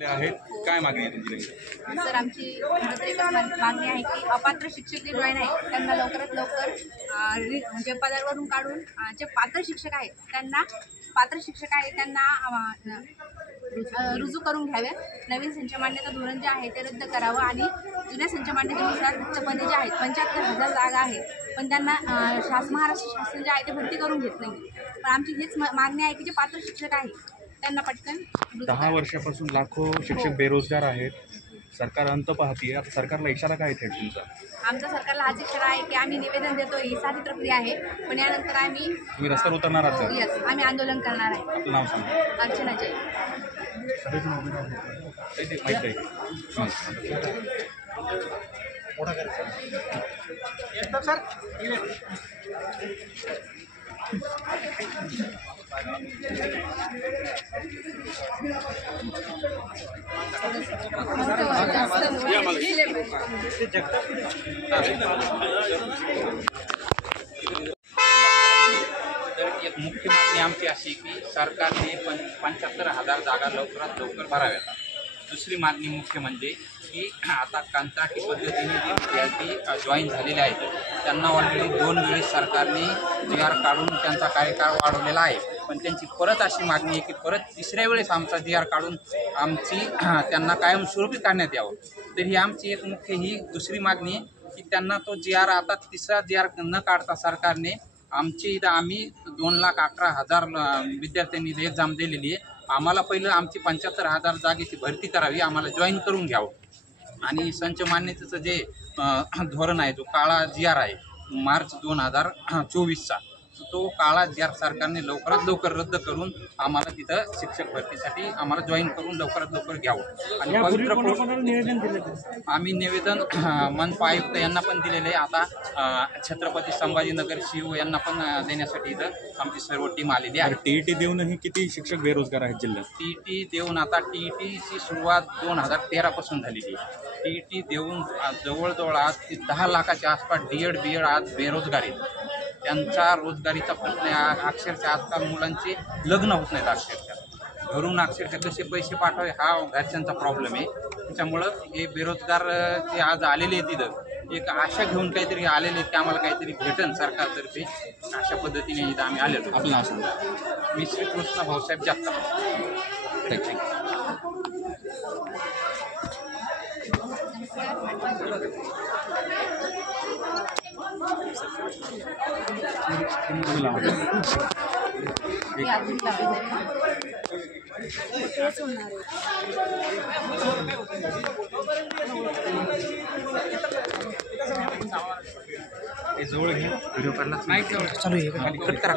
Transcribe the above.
आहेत काय मागणी आहे तुमची? सर आमची खरं तर एकच मागणी आहे की अपात्र शिक्षक जे जॉईन आहेत त्यांना लवकरात लवकर म्हणजे पदावरून काढून जे पात्र शिक्षक आहेत त्यांना रुजू करून घ्यावे। नवीन संच मान्यता धोरण जे आहे ते रद्द करावं आणि जुन्या संच मान्यतेनुसार रिक्तपदे जे आहेत 75,000 जागा आहेत पण त्यांना महाराष्ट्र शासन जे आहे ते भरती करून घेत नाही। पण आमची हीच मागणी आहे की जे पात्र शिक्षक आहेत त्यांना पटकन 10 वर्षापासून लाखो शिक्षक बेरोजगार आहेत। सरकार अंत पाहतीये। आता सरकारला इशारा काय थेट तुमचा? आमचा सरकारला हाच इशारा आहे की आम्ही निवेदन देतो, ही साधी प्रक्रिया आहे पण यानंतर तुम्ही रस्त्यावर उतरणार आहात? यस आम्ही आंदोलन करणार आहे। आपलं नाव सांगा। अर्चना जय। एक मुख्य मागणी आमची अशी की सरकारने 75,000 जागा लवकरात लवकर भराव्यात। दुसरी मागणी मुख्य म्हणजे की आता कंत्राटी पद्धतीने जे विद्यार्थी जॉईन झालेले आहेत त्यांना ऑलरेडी 2 वेळेस सरकारने GR काढून त्यांचा कार्यकाळ वाढवलेला आहे, पण त्यांची परत अशी मागणी आहे की परत तिसऱ्या वेळेस आमचा GR काढून आमची त्यांना कायमस्वरूपी काढण्यात यावं। तर ही आमची एक मुख्य ही दुसरी मागणी आहे की त्यांना तो GR आता तिसरा GR न काढता सरकारने आमची इथं आम्ही 2,11,000 विद्यार्थ्यांनी एक्झाम दिलेली आहे। आम्हाला पहिलं आमची 75,000 जागेची भरती करावी, आम्हाला जॉईन करून घ्यावं आणि संच मान्यतेचं जे धोरण आहे जो काळा GR आहे मार्च 2024चा तो काळा GR सरकारने लवकरात लवकर रद्द करून आम्हाला तिथं शिक्षक भरतीसाठी आम्हाला जॉईन करून लवकरात लवकर घ्यावं। आणि आम्ही निवेदन मनपा आयुक्त यांना पण दिलेले आहे। आता छत्रपती संभाजीनगर CO यांना पण देण्यासाठी इथं आमची सर्व टीम आलेली आहे। TET देऊनही किती शिक्षक बेरोजगार आहेत जिल्ह्यात? TET देऊन आता TETची सुरुवात 2013 पासून झालेली आहे। TET देऊन जवळजवळ आज 10 लाखाच्या आसपास DED BED आज बेरोजगार आहेत। त्यांचा रोजगारीचा प्रश्न अक्षरशः आजकाल मुलांचे लग्न होत नाहीत, अक्षरशः घरून अक्षरशः कसे पैसे पाठवावे हा घरच्यांचा प्रॉब्लेम आहे। त्याच्यामुळं हे बेरोजगार जे आज आलेले आहेत तिथं एक आशा घेऊन काहीतरी आलेले आहेत की आम्हाला काहीतरी भेटन सरकारतर्फे, अशा पद्धतीने इथं आम्ही आलेलो। आपलं नाव सांगा। मी श्रीकृष्ण भाऊसाहेब जगताप। थँक्यू। जवळ घ्या व्हिडिओ करणार नाही, चालू आहे कट करा